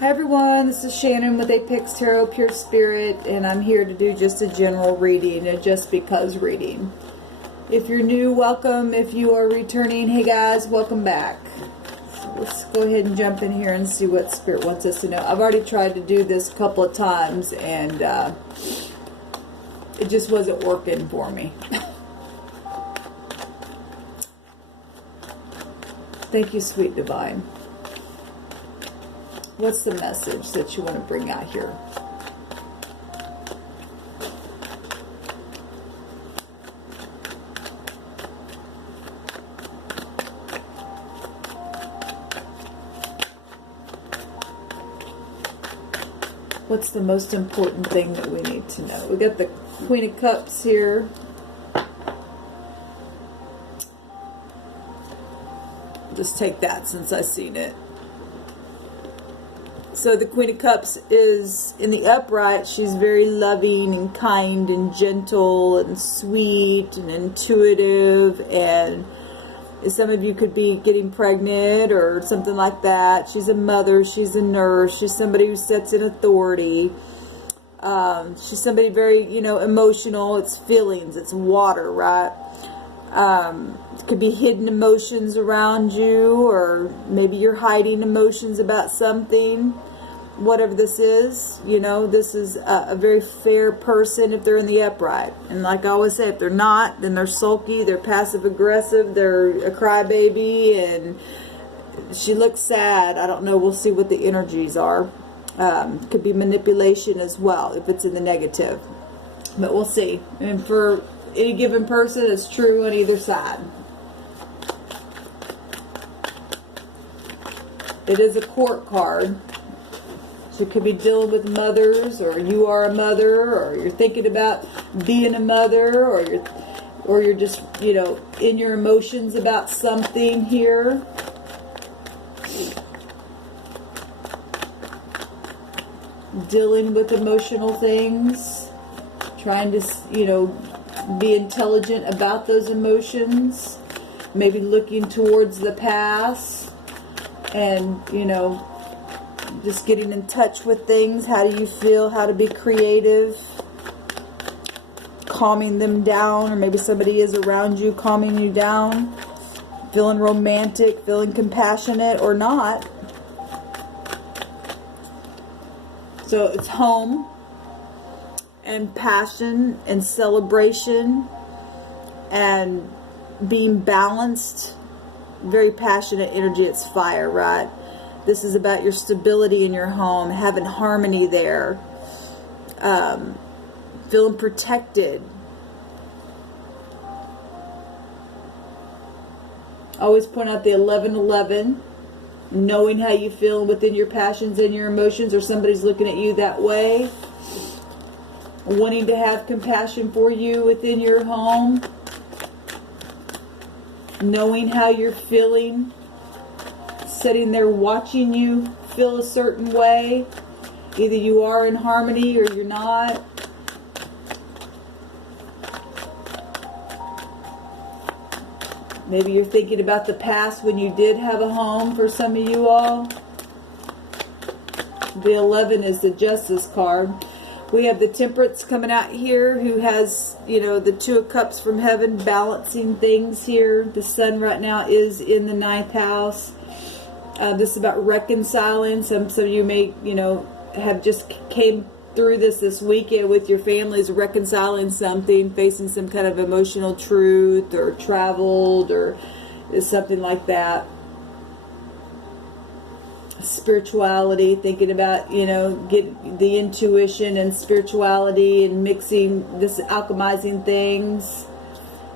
Hi everyone, this is Shannon with apextarotpurespirit, and I'm here to do just a general reading, a just because reading. If you're new, welcome. If you are returning, hey guys, welcome back. So let's go ahead and jump in here and see what Spirit wants us to know. I've already tried to do this a couple of times, and it just wasn't working for me. Thank you, Sweet Divine. What's the message that you want to bring out here? What's the most important thing that we need to know? We got the Queen of Cups here. Just take that since I've seen it. So the Queen of Cups is in the upright. She's very loving and kind and gentle and sweet and intuitive. And some of you could be getting pregnant or something like that. She's a mother. She's a nurse. She's somebody who sets in authority. She's somebody very, emotional. It's feelings. It's water, right? It could be hidden emotions around you, or maybe you're hiding emotions about something. Whatever this is, this is a very fair person if they're in the upright. And like I always say, if they're not, then they're sulky, they're passive aggressive, they're a crybaby, and she looks sad. I don't know. We'll see what the energies are. Could be manipulation as well if it's in the negative. But we'll see. And for any given person, it's true on either side. It is a court card. So you could be dealing with mothers, or you are a mother, or you're thinking about being a mother, or you're just, in your emotions about something here. Dealing with emotional things, trying to, be intelligent about those emotions, maybe looking towards the past, and, just getting in touch with things. How do you feel? How to be creative. Calming them down, or maybe somebody is around you calming you down. Feeling romantic, feeling compassionate, or not. So it's home and passion and celebration and being balanced. Very passionate energy. It's fire, right? This is about your stability in your home, having harmony there, feeling protected. Always point out the 1111, knowing how you feel within your passions and your emotions, or somebody's looking at you that way, wanting to have compassion for you within your home, knowing how you're feeling, sitting there watching you feel a certain way. Either you are in harmony or you're not. Maybe you're thinking about the past when you did have a home for some of you all. The 11 is the Justice card. We have the Temperance coming out here, who has, the Two of Cups from heaven, balancing things here. The Sun right now is in the 9th house. This is about reconciling. Some of you may, have just came through this weekend with your families, reconciling something, facing some kind of emotional truth, or traveled, or something like that. Spirituality, thinking about, get the intuition and spirituality and mixing this, alchemizing things,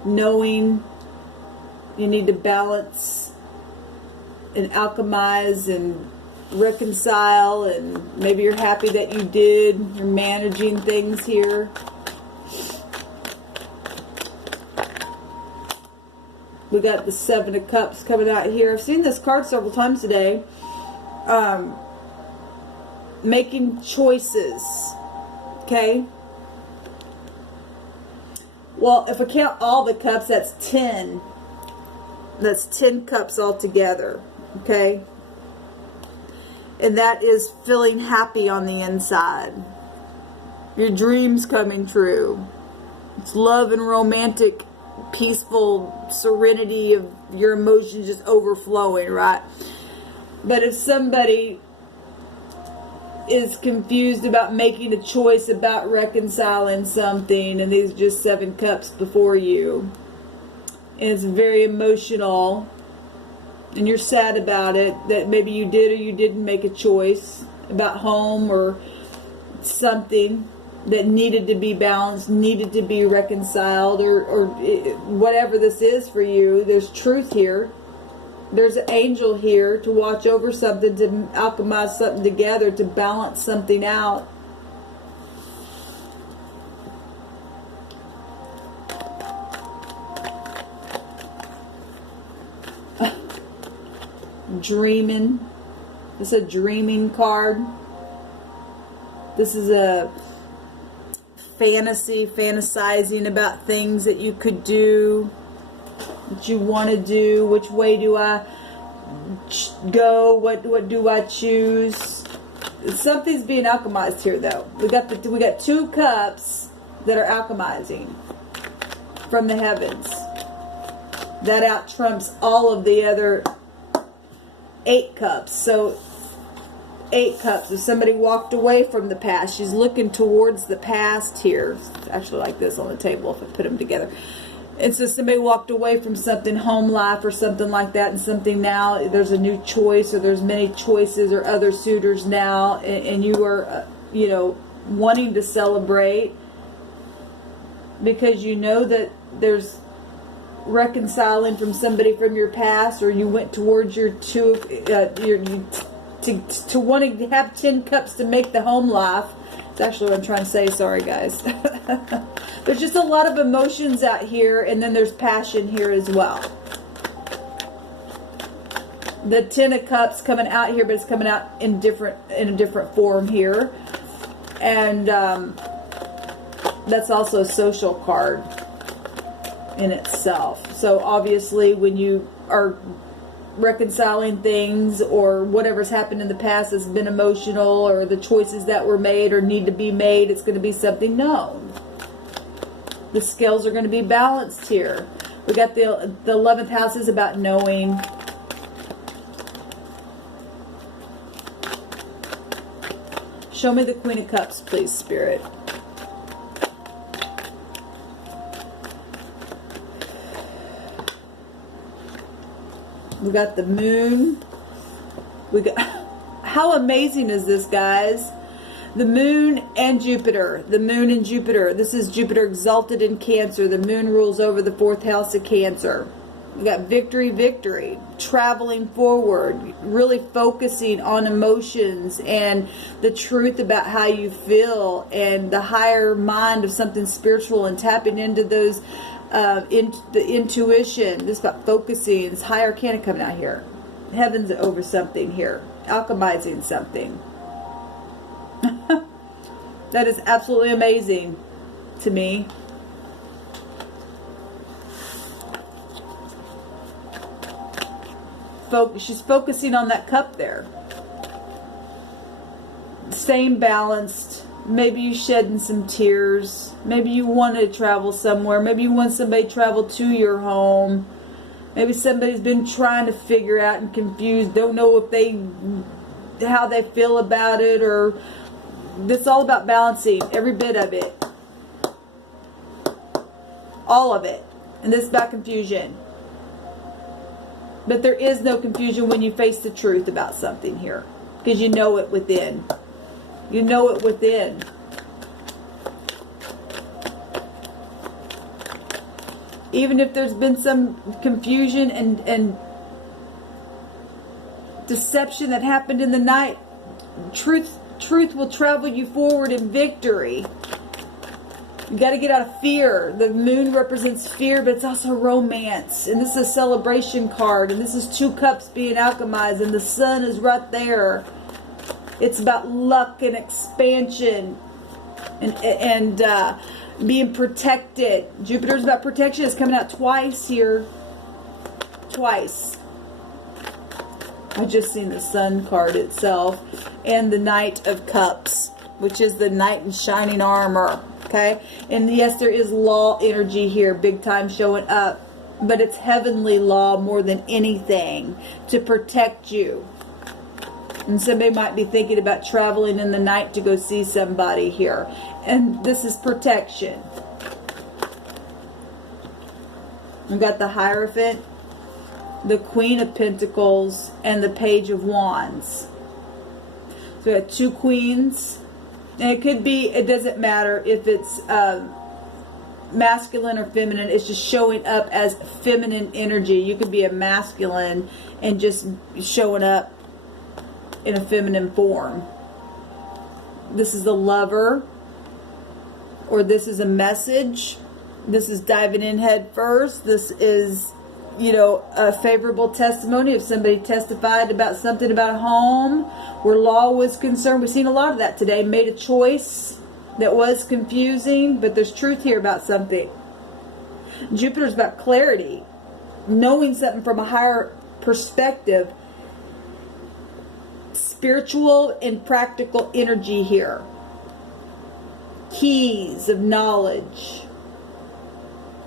knowing you need to balance and alchemize and reconcile, and maybe you're happy that you did. You're managing things here. We got the 7 of Cups coming out here. I've seen this card several times today. Making choices. Okay? Well, if I count all the cups, that's 10. That's 10 cups altogether. Okay? And that is feeling happy on the inside. Your dreams coming true. It's love and romantic, peaceful serenity of your emotions just overflowing, right? But if somebody is confused about making a choice about reconciling something, and these are just 7 cups before you, and it's very emotional, and you're sad about it, that maybe you did or you didn't make a choice about home or something that needed to be balanced, needed to be reconciled, or whatever this is for you, there's truth here. There's an angel here to watch over something, to alchemize something together, to balance something out. Dreaming. This is a dreaming card. This is a fantasizing about things that you could do, that you want to do. Which way do I go? What do I choose? Something's being alchemized here, though. We got 2 cups that are alchemizing from the heavens. That out trumps all of the other 8 cups. So 8 cups. If somebody walked away from the past, she's looking towards the past here. It's actually like this on the table if I put them together. And so somebody walked away from something, home life or something like that, and something now, there's a new choice, or there's many choices or other suitors now, and you are, wanting to celebrate because you know that there's reconciling from somebody from your past, or you went towards your to wanting to have 10 cups to make the home life. It's actually what I'm trying to say. Sorry, guys. There's just a lot of emotions out here, and then there's passion here as well. The 10 of Cups coming out here, but it's coming out in a different form here, and that's also a social card in itself. So obviously, when you are reconciling things, or whatever's happened in the past has been emotional, or the choices that were made or need to be made, it's going to be something known. The scales are going to be balanced here. We got the 11th house is about knowing. Show me the Queen of Cups, please, Spirit. We got the Moon. We got. How amazing is this, guys? The Moon and Jupiter. The Moon and Jupiter. This is Jupiter exalted in Cancer. The Moon rules over the 4th house of Cancer. We got victory, victory. Traveling forward. Really focusing on emotions and the truth about how you feel, and the higher mind of something spiritual, and tapping into those in the intuition. This is about focusing. It's high arcana coming out here. Heaven's over something here. Alchemizing something. That is absolutely amazing to me. She's focusing on that cup there. Staying balanced. Maybe you shedding some tears. Maybe you wanted to travel somewhere. Maybe you want somebody to travel to your home. Maybe somebody's been trying to figure out and confused. Don't know how they feel about it, or it's all about balancing every bit of it. All of it. And this is about confusion. But there is no confusion when you face the truth about something here, because you know it within. You know it within. Even if there's been some confusion and deception that happened in the night, truth will travel you forward in victory. You got to get out of fear. The Moon represents fear, but it's also romance. And this is a celebration card. And this is 2 cups being alchemized. And the Sun is right there. It's about luck and expansion. And being protected. Jupiter's about protection. It's coming out twice here. Twice. I just seen the Sun card itself. And the Knight of Cups, which is the knight in shining armor. Okay? And yes, there is law energy here, big time showing up. But it's heavenly law more than anything to protect you. And somebody might be thinking about traveling in the night to go see somebody here. And this is protection. We've got the Hierophant, the Queen of Pentacles, and the Page of Wands. So we have two queens. And it could be, it doesn't matter if it's masculine or feminine. It's just showing up as feminine energy. You could be a masculine and just showing up in a feminine form. This is the Lover, or this is a message. This is diving in head first. This is, you know, a favorable testimony. If somebody testified about something about a home where law was concerned. We've seen a lot of that today. Made a choice that was confusing, but there's truth here about something. Jupiter's about clarity, knowing something from a higher perspective. Spiritual and practical energy here. Keys of knowledge.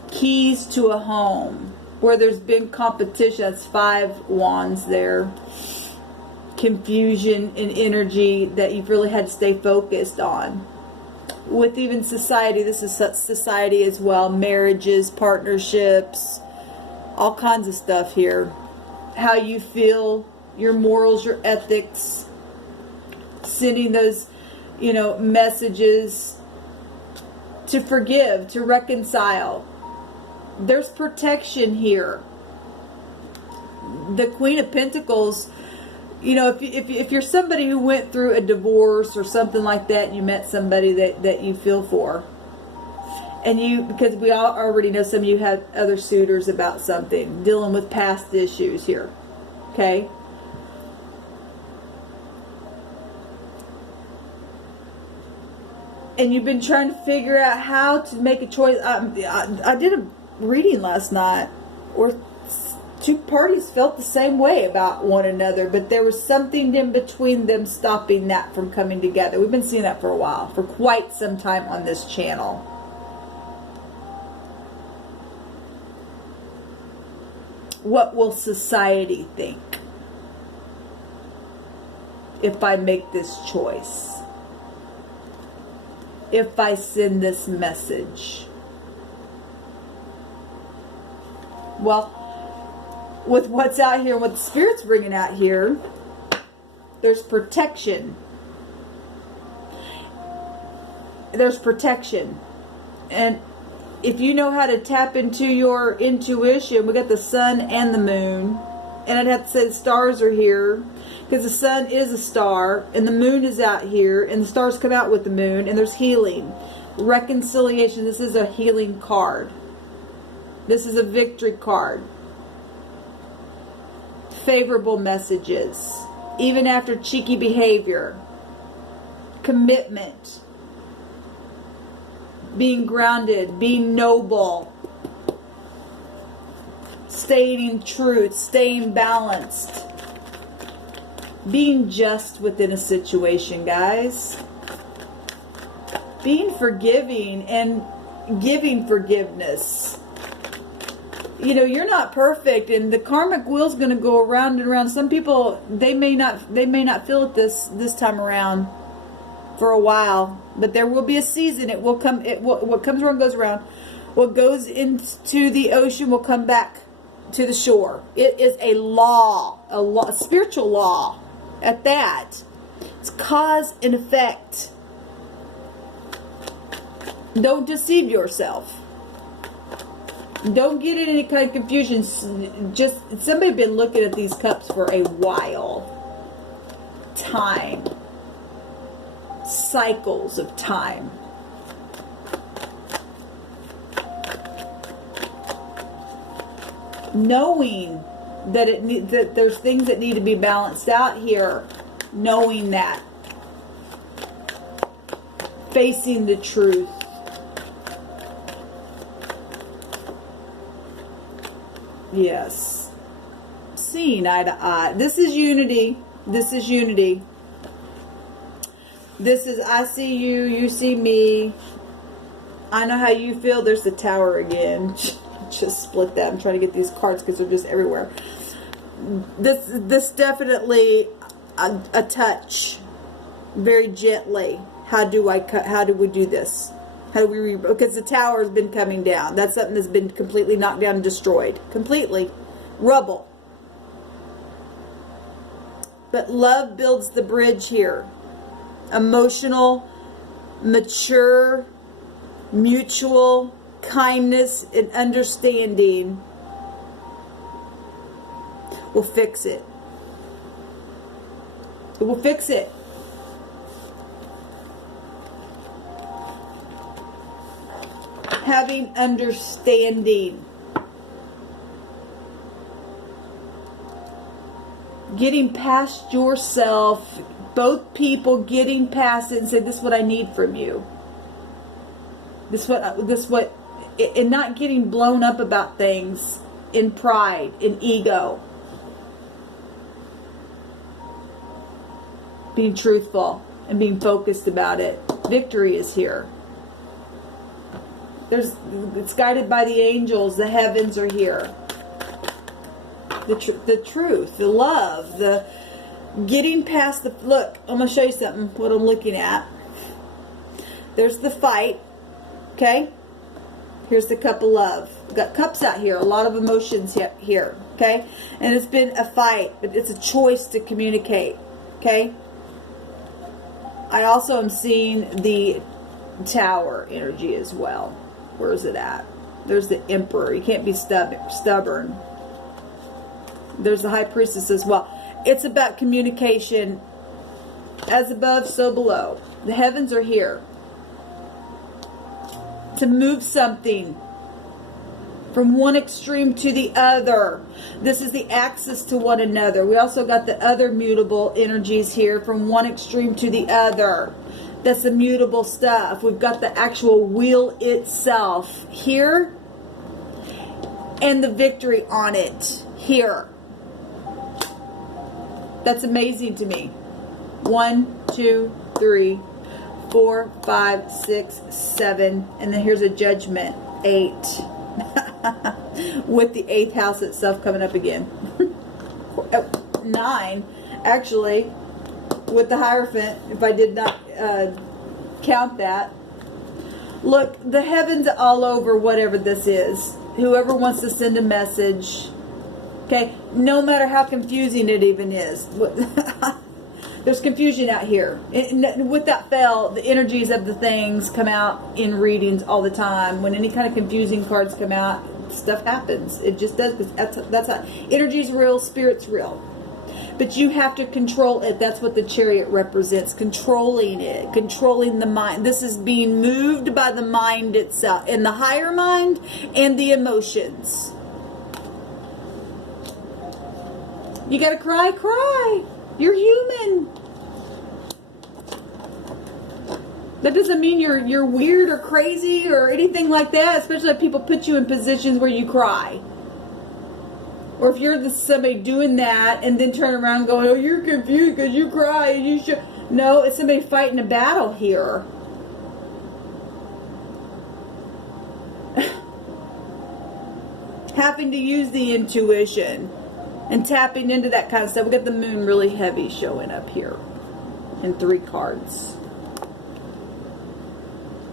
Keys to a home. Where there's been competition. That's 5 wands there. Confusion and energy that you've really had to stay focused on. With even society. This is society as well. Marriages, partnerships. All kinds of stuff here. How you feel. Your morals, your ethics, sending those, you know, messages to forgive, to reconcile. There's protection here. The Queen of Pentacles, you know, if you're somebody who went through a divorce or something like that, and you met somebody that you feel for, and you, because we all already know some of you had other suitors about something, dealing with past issues here, okay? And you've been trying to figure out how to make a choice. I did a reading last night where 2 parties felt the same way about one another, but there was something in between them stopping that from coming together. We've been seeing that for a while, for quite some time on this channel. What will society think if I make this choice? If I send this message? Well, with what's out here and what the Spirit's bringing out here, there's protection. There's protection. And if you know how to tap into your intuition, we got the Sun and the Moon. And I'd have to say the stars are here. Because the Sun is a star, and the Moon is out here, and the stars come out with the Moon, and there's healing. Reconciliation. This is a healing card. This is a victory card. Favorable messages. Even after cheeky behavior. Commitment. Being grounded. Being noble. Staying in truth. Staying balanced. Being just within a situation, guys. Being forgiving and giving forgiveness. You know, you're not perfect, and the karmic wheel's going to go around and around. Some people, they may not feel it this time around for a while, but there will be a season. It will come. What comes around goes around. What goes into the ocean will come back to the shore. It is a law, a spiritual law. At that, it's cause and effect. Don't deceive yourself. Don't get in any kind of confusion. Just, somebody been looking at these cups for a while. Time. Cycles of time. Knowing that there's things that need to be balanced out here. Knowing that. Facing the truth. Yes. seeing eye to eye. This is unity. This is unity. This is I see you, you see me. I know how you feel. There's the tower again. Just split that. I'm trying to get these cards because they're just everywhere. This definitely a touch, very gently. How do we do this? How do we because the tower has been coming down. That's something that's been completely knocked down and destroyed. Completely. Rubble. But love builds the bridge here. Emotional, mature, mutual kindness and understanding will fix it. It will fix it. Having understanding. Getting past yourself. Both people getting past it and say, this is what I need from you. This what, and not getting blown up about things in pride, in ego. Being truthful and being focused about it. Victory is here. It's guided by the angels. The heavens are here. The truth, the love, the getting past the... Look, I'm going to show you something, what I'm looking at. There's the fight. Okay? Here's the cup of love. We've got cups out here. A lot of emotions here. Okay? And it's been a fight, but it's a choice to communicate. Okay? I also am seeing the tower energy as well. Where is it at? There's the emperor. You can't be stubborn. There's the high priestess as well. It's about communication. As above, so below. The heavens are here. To move something from one extreme to the other. This is the axis to one another. We also got the other mutable energies here from one extreme to the other. That's the mutable stuff. We've got the actual wheel itself here and the victory on it here. That's amazing to me. 1, 2, 3, 4, 5, 6, 7, and then here's a judgment. 8. With the 8th house itself coming up again. 9, actually, with the Hierophant, if I did not count that. Look, the heavens all over whatever this is. Whoever wants to send a message. Okay, no matter how confusing it even is. There's confusion out here. Without fail, the energies of the things come out in readings all the time. When any kind of confusing cards come out, stuff happens. It just does. That's how energy's real, spirit's real. But you have to control it. That's what the chariot represents. Controlling it. Controlling the mind. This is being moved by the mind itself. In the higher mind and the emotions. You gotta cry, cry. You're human. That doesn't mean you're weird or crazy or anything like that. Especially if people put you in positions where you cry. Or if you're somebody doing that and then turn around going, oh, you're confused because you cry and you should. No, it's somebody fighting a battle here. Having to use the intuition and tapping into that kind of stuff. We got the moon really heavy showing up here in 3 cards.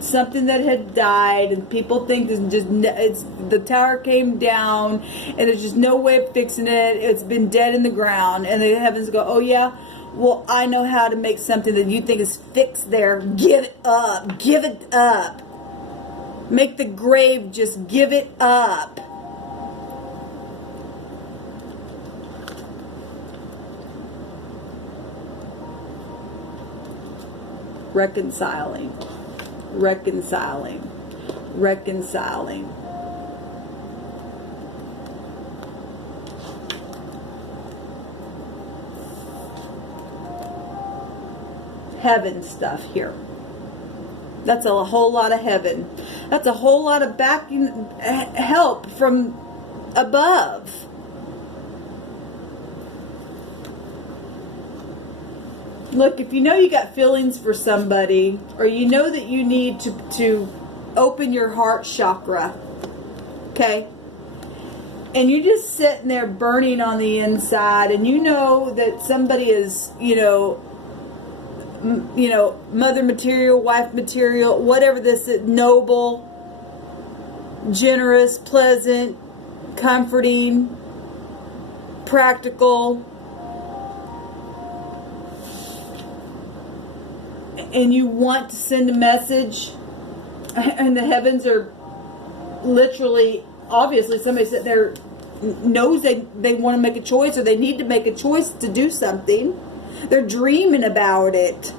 Something that had died and people think the tower came down and there's just no way of fixing it. It's been dead in the ground, and the heavens go, oh yeah, well, I know how to make something that you think is fixed there. Give it up. Give it up. Make the grave, just give it up. Reconciling. Reconciling. Reconciling. Heaven stuff here. That's a whole lot of heaven. That's a whole lot of backing help from above. Look, if you know you got feelings for somebody, or you know that you need to open your heart chakra, okay? And you're just sitting there burning on the inside, and you know that somebody is, mother material, wife material, whatever this is, noble, generous, pleasant, comforting, practical, and you want to send a message, and the heavens are literally, obviously somebody sitting there knows they want to make a choice, or they need to make a choice to do something. They're dreaming about it.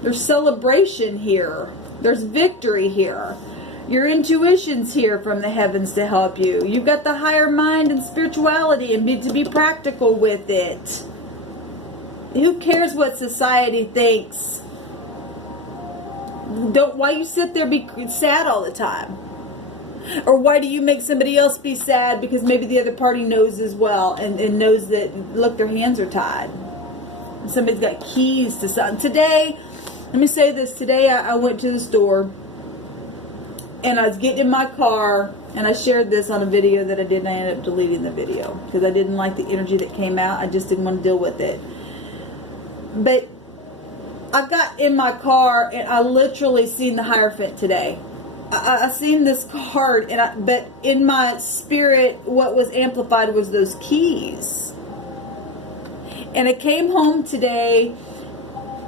There's celebration here. There's victory here. Your intuition's here from the heavens to help you. You've got the higher mind and spirituality, and to be practical with it. Who cares what society thinks? Why you sit there be sad all the time? Or why do you make somebody else be sad because maybe the other party knows as well, and knows that, look, their hands are tied. Somebody's got keys to something. Today, let me say this. Today I went to the store, and I was getting in my car, and I shared this on a video that I did, and I ended up deleting the video because I didn't like the energy that came out. I just didn't want to deal with it. But I got in my car, and I literally seen the Hierophant today. I seen this card, but in my spirit, what was amplified was those keys. And I came home today.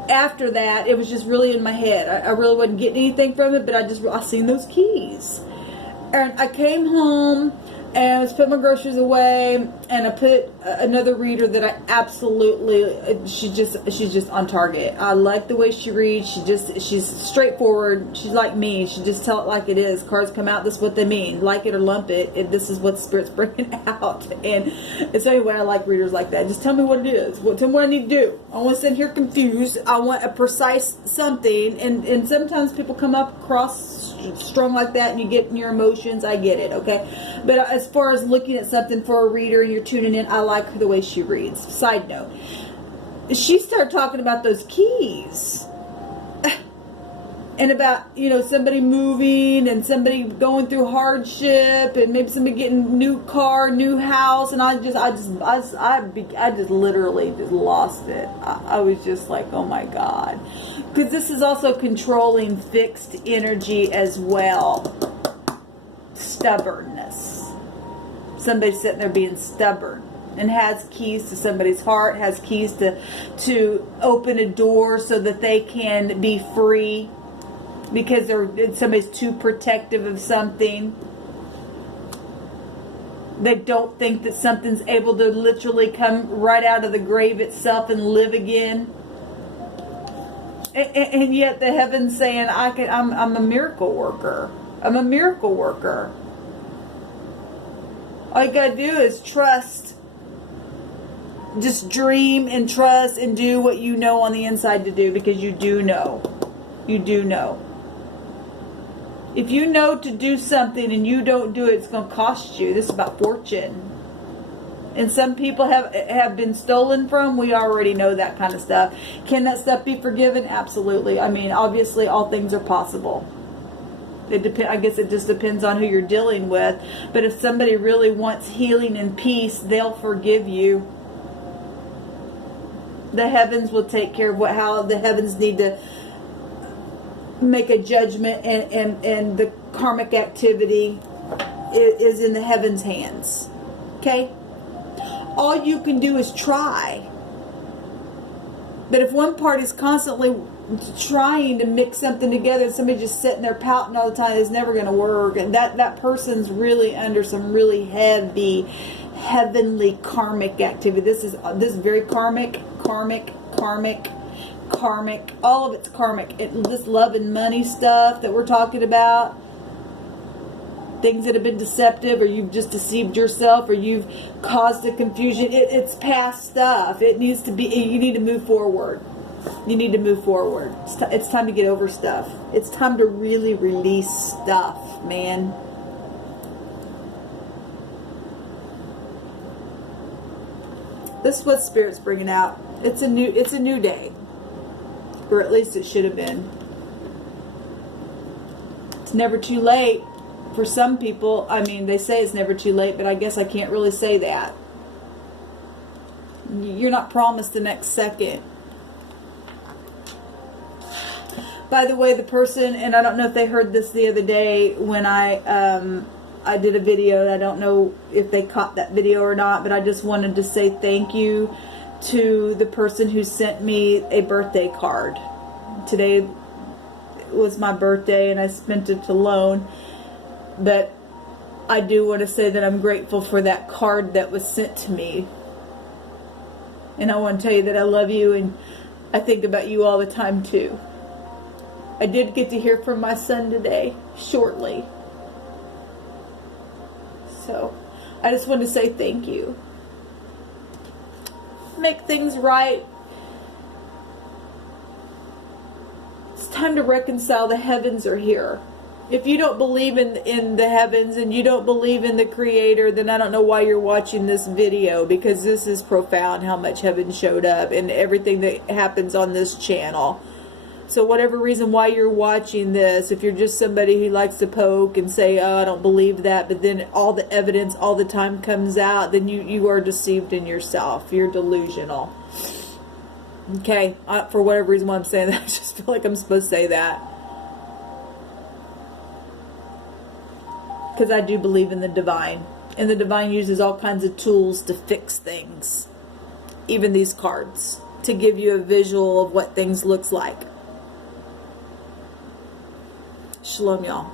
After that, it was just really in my head. I really wasn't getting anything from it, but I seen those keys. And I came home, and I was putting my groceries away, and I put another reader that I absolutely, she's just on target. I like the way she reads. She's straightforward. She's like me. She just tell it like it is. Cards come out, this is what they mean. Like it or lump it, this is what the Spirit's bringing out. And so anyway, I like readers like that. Just tell me what it is. Tell me what I need to do. I want to sit here confused. I want a precise something. And sometimes people come up across strong like that, and you get in your emotions. I get it, okay? But as far as looking at something for a reader and you're tuning in, I like the way she reads. Side note, she started talking about those keys and about, somebody moving and somebody going through hardship, and maybe somebody getting new car, new house, and I just literally just lost it. I was just like, oh my God. Because this is also controlling fixed energy as well. Stubbornness. Somebody's sitting there being stubborn and has keys to somebody's heart, has keys to open a door so that they can be free because somebody's too protective of something. They don't think that something's able to literally come right out of the grave itself and live again. And yet the heavens saying, I'm a miracle worker. I'm a miracle worker. All you gotta do is trust. Just dream and trust and do what you know on the inside to do, because you do know. You do know. If you know to do something and you don't do it, it's going to cost you. This is about fortune. And some people have been stolen from. We already know that kind of stuff. Can that stuff be forgiven? Absolutely. I mean, obviously, all things are possible. I guess it just depends on who you're dealing with. But if somebody really wants healing and peace, they'll forgive you. The heavens will take care of how the heavens need to make a judgment, and the karmic activity is in the heavens' hands. Okay? All you can do is try. But if one part is constantly trying to mix something together and somebody just sitting there pouting all the time, it's never going to work. And that person's really under some really heavy, heavenly karmic activity. This is very karmic. All of it's karmic. This love and money stuff that we're talking about, things that have been deceptive, or you've just deceived yourself, or you've caused a confusion, it's past stuff. It needs to be, you need to move forward. You need to move forward. It's time to get over stuff. It's time to really release stuff, man. This is what Spirit's bringing out. It's a new day. Or at least it should have been. It's never too late. For some people, I mean, they say it's never too late, but I guess I can't really say that. You're not promised the next second. By the way, the person, and I don't know if they heard this the other day when I did a video. I don't know if they caught that video or not, but I just wanted to say thank you to the person who sent me a birthday card. Today was my birthday and I spent it alone, but I do want to say that I'm grateful for that card that was sent to me. And I want to tell you that I love you and I think about you all the time too. I did get to hear from my son today, shortly. So, I just want to say thank you. Make things right. It's time to reconcile. The heavens are here. If you don't believe in the heavens and you don't believe in the Creator, then I don't know why you're watching this video, because this is profound how much heaven showed up and everything that happens on this channel. So whatever reason why you're watching this, if you're just somebody who likes to poke and say, oh, I don't believe that, but then all the evidence all the time comes out, then you are deceived in yourself. You're delusional. Okay, for whatever reason why I'm saying that, I just feel like I'm supposed to say that. Because I do believe in the divine. And the divine uses all kinds of tools to fix things. Even these cards. To give you a visual of what things looks like. Shalom, y'all.